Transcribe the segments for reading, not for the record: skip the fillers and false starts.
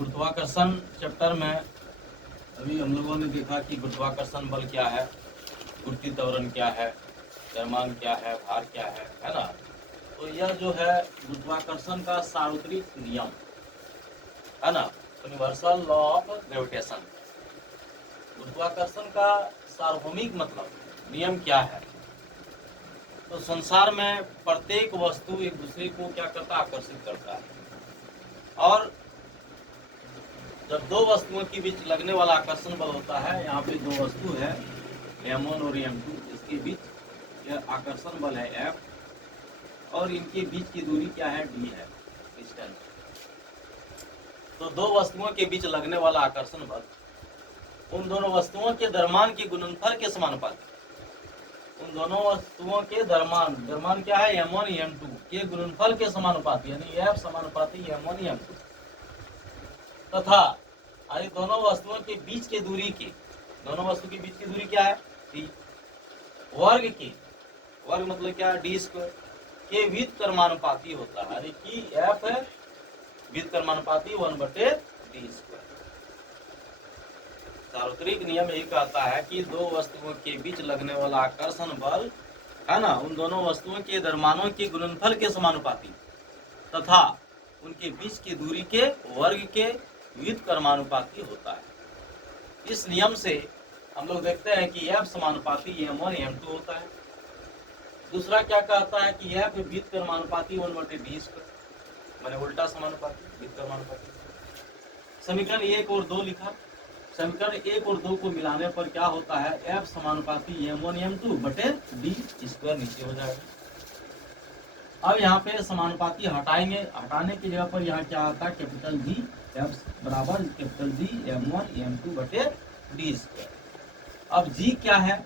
गुरुत्वाकर्षण चैप्टर में अभी हम लोगों ने देखा कि गुरुत्वाकर्षण बल क्या है, गुरुत्वीय त्वरण क्या है, द्रव्यमान क्या है, भार क्या है ना। तो यह जो है गुरुत्वाकर्षण का सार्वत्रिक नियम है ना, यूनिवर्सल लॉ ऑफ ग्रेविटेशन। गुरुत्वाकर्षण का सार्वभौमिक मतलब नियम क्या है? तो संसार में प्रत्येक वस्तु एक दूसरे को क्या करता है, आकर्षित करता है। और जब दो वस्तुओं के बीच लगने वाला आकर्षण बल होता है, यहाँ पे दो वस्तु है m1 और m2, इसके बीच यह आकर्षण बल है F, और इनके बीच की दूरी क्या है, d है, डिस्टेंस। तो दो वस्तुओं के बीच लगने वाला आकर्षण बल उन दोनों वस्तुओं के द्रव्यमान के गुणनफल के समानुपाती, उन दोनों वस्तुओं के द्रव्यमान क्या है, m1 m2 के गुणनफल के समानुपाती, यानी F समानुपाती m1 m2, तथा दोनों वस्तुओं के बीच के दूरी के, दोनों वस्तु के बीच की दूरी क्या है, d, वर्ग के, वर्ग मतलब क्या, d स्क्वायर के व्युत्क्रमानुपाती होता है, यानी कि F है व्युत्क्रमानुपाती 1/d स्क्वायर। सार्वत्रिक नियम यही कहता है कि दो वस्तुओं के बीच लगने वाला आकर्षण बल है ना, उन दोनों वस्तुओं के द्रव्यमानों के गुणनफल के समानुपाती तथा उनके बीच की दूरी के वर्ग के व्युत्क्रमानुपाती होता है। इस नियम से हम लोग देखते हैं कि F समानुपाती m1 m2 होता है। दूसरा क्या कहता है कि F व्युत्क्रमानुपाती 1/d स्क्वायर, मैंने उल्टा समानुपाती व्युत्क्रमानुपाती। समीकरण 1 और 2 लिखा, समीकरण 1 और 2 को मिलाने पर क्या होता है, F समानुपाती m1 m2 बटे d स्क्वायर नीचे हो जाएगा। अब यहाँ पे समानुपाती हटाएंगे, हटाने की जगह पर यहाँ क्या आता है, कैपिटल G, F बराबर कैपिटल G m1 m2 बटे d स्क्वायर। अब G क्या है,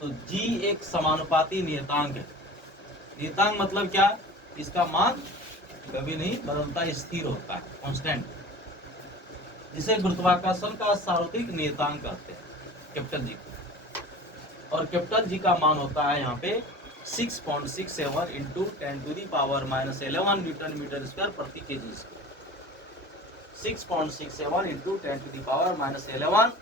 तो G एक समानुपाती नियतांक है। नियतांक मतलब क्या, इसका मान कभी नहीं बदलता, स्थिर होता है, कांस्टेंट, जिसे गुरुत्वाकर्षण का सार्वत्रिक नियतांक कहते हैं, कैपिटल G को। और कैपिटल G का मान होता है यहाँ पे 6.67 इंटू 10⁻11 न्यूटन मीटर स्क्वायर प्रति केजी स्क्वायर। 6.67 इंटू 10⁻11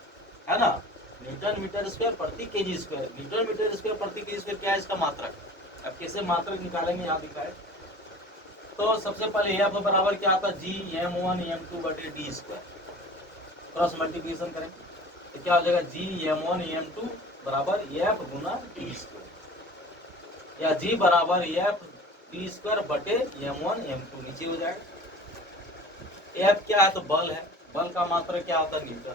है ना, न्यूटन मीटर स्क्वायर प्रति KG square. Newton metre square प्रति केजी स्क्वायर क्या है, इसका मात्रक। अब कैसे मात्रक निकालेंगे, यहाँ दिखाए। तो सबसे पहले F बराबर क्या आता है, G m1 m2 बटे d स्क्वायर, क्रॉस मल्टीप्लिकेशन करें तो क्या हो जाएगा, G m1 m2 बराबर F गुना d स्क्वायर, या G बराबर F d स्क्वायर बटे m1 m2 नीचे हो जाएगा। F क्या है, तो बल है, बल का मात्रक क्या होता है, न्यूटन।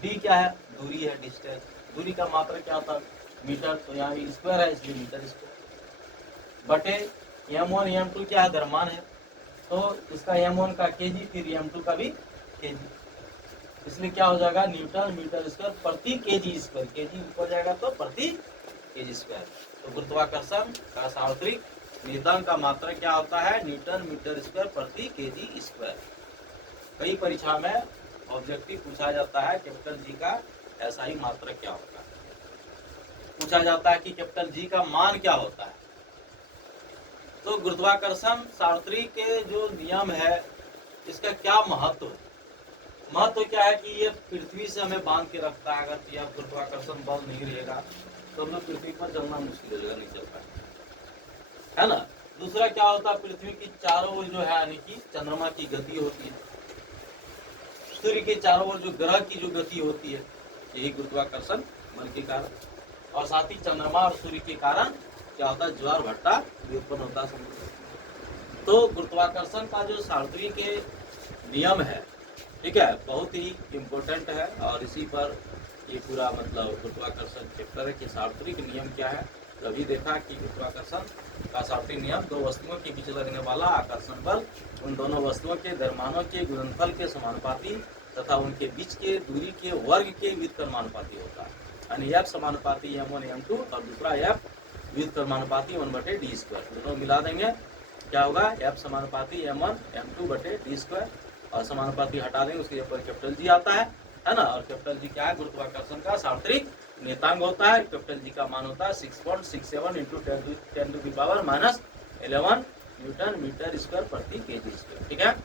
d क्या है, दूरी है, डिस्टेंस, दूरी का मात्रक क्या होता है, मीटर, तो यहाँ स्क्वायर है इसलिए मीटर स्क्वायर, बटे m1 m2 क्या है, द्रव्यमान है, तो इसका m1 का kg फिर m2 का भी kg, इसलिए क्या हो जाएगा, न्यूटन मीटर स्क्वायर प्रति केजी स्क्वायर, केजी ऊपर जाएगा तो प्रति केजी स्क्वायर। तो गुरुत्वाकर्षण का सार्वत्रिक नियतांक का मात्रक क्या होता है, न्यूटन मीटर स्क्वायर प्रति केजी स्क्वायर। कई परीक्षा में ऑब्जेक्टिव पूछा जाता है कैपिटल G का ऐसा ही मात्रक क्या होता है, पूछा जाता है कि कैपिटल G का मान क्या होता है। तो गुरुत्वाकर्षण सार्वत्रिक के जो नियम है इसका क्या महत्व है, महत्व क्या है कि ये पृथ्वी से हमें बांध के रखता है। अगर यह गुरुत्वाकर्षण बल नहीं रहेगा तो हम लोग पृथ्वी पर चलना मुश्किल हो जाएगा, नहीं चल पाएगा, है ना। दूसरा क्या होता है, पृथ्वी की चारों ओर जो है यानी कि चंद्रमा की गति होती है, सूर्य के चारों ओर जो ग्रह की जो गति होती है, यही गुरुत्वाकर्षण बल के कारण, और साथ ही चंद्रमा और सूर्य के कारण क्या होता है, ज्वार भट्टा भी उत्पन्न होता है समुद्र। तो गुरुत्वाकर्षण का जो सार्वत्रिक नियम है, ठीक है, बहुत ही इम्पोर्टेंट है, और इसी पर ये पूरा मतलब गुरुत्वाकर्षण चैप्टर है कि सार्वत्रिक नियम क्या है। तो अभी देखा कि गुरुत्वाकर्षण का सार्वत्रिक नियम दो वस्तुओं के बीच लगने वाला आकर्षण बल उन दोनों वस्तुओं के द्रव्यमानों के गुणनफल के समानुपाती तथा उनके बीच के दूरी के वर्ग के व्युत्क्रमानुपाती होता है, यानी F समानुपाती m1 m2 और दूसरा F व्युत्क्रमानुपाती 1/d स्क्वायर। दोनों मिला देंगे क्या होगा, F समानुपाती m1 m2 बटे d स्क्वायर, और समानुपाती हटा देंगे उसके ऊपर कैपिटल G आता है ना। और कैपिटल G क्या है, गुरुत्वाकर्षण का सार्वत्रिक नियतांक होता है। कैपिटल G का मान होता है 6.67 इंटू 10⁻11 न्यूटन मीटर स्क्वायर प्रति केजी स्क्वायर, ठीक है।